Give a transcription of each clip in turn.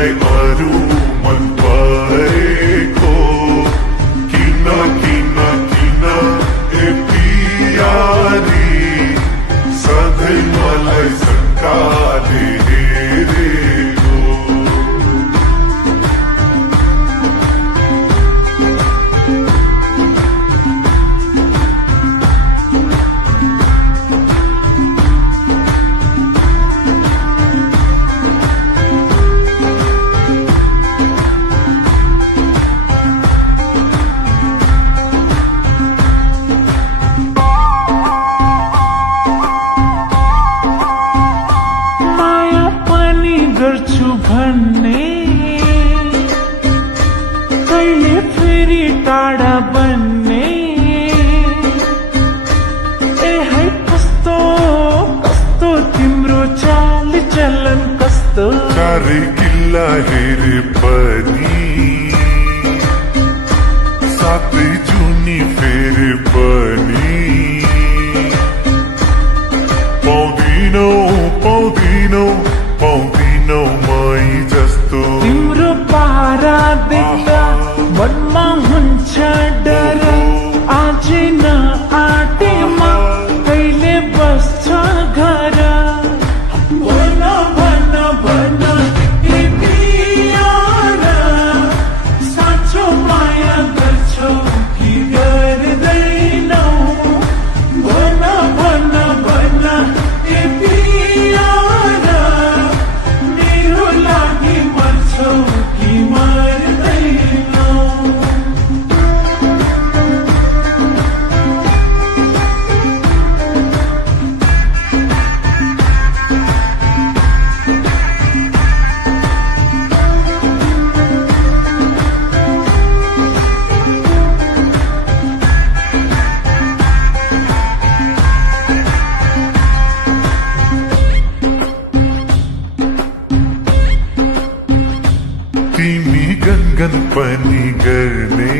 तिमीलाई अरू मन परेको किन किन किन ए प्यारी सधैँ मलाई शङ्काले हेरेको भन्ने कहिले फेरि टाढा बन्ने ए है कस्तो कस्तो तिम्रो चाल चलन कस्तो चारै किल्ला हेरे पनि सातै जुनी फेरे पनि पाउँदिनौ पाउँदिनौ पाउँदिनौ मै जस्तो तिम्रो पारा देख्दा मनमा हुन्छ डर आजै नआटेमा कहिले बस्छ घर भन भन भन ए प्यारा साँचो माया गर्छौ कि गर्दैनौ भन भन भन ए प्यारा मेरो लागि मर्छौ कि मर्दैनौ तिमी गनगन पनि गर्ने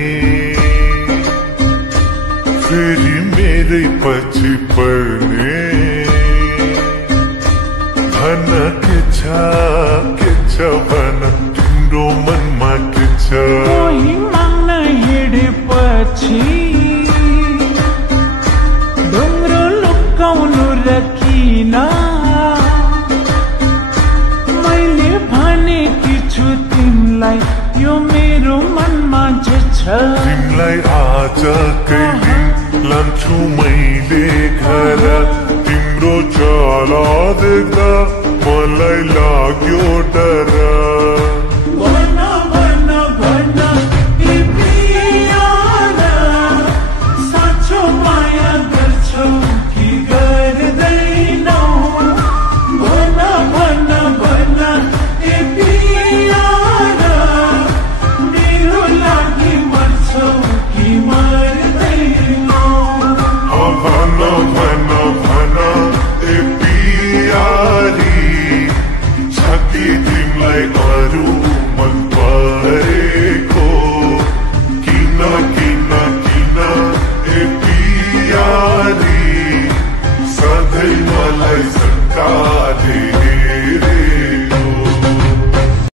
फेरि मेरै पछि पर्ने भन के छ भन तिम्रो मनमा के छ कोही माग्न हिँडेपछि ढुङ्ग्रो लुकाउनु र किन मैले भनेकी छु तिमीलाई यो मेरो मनमा जे छ तिमीलाई आज कहिले लान्छु मैले घर तिम्रो चाला देख्दा मलाई लाग्यो डर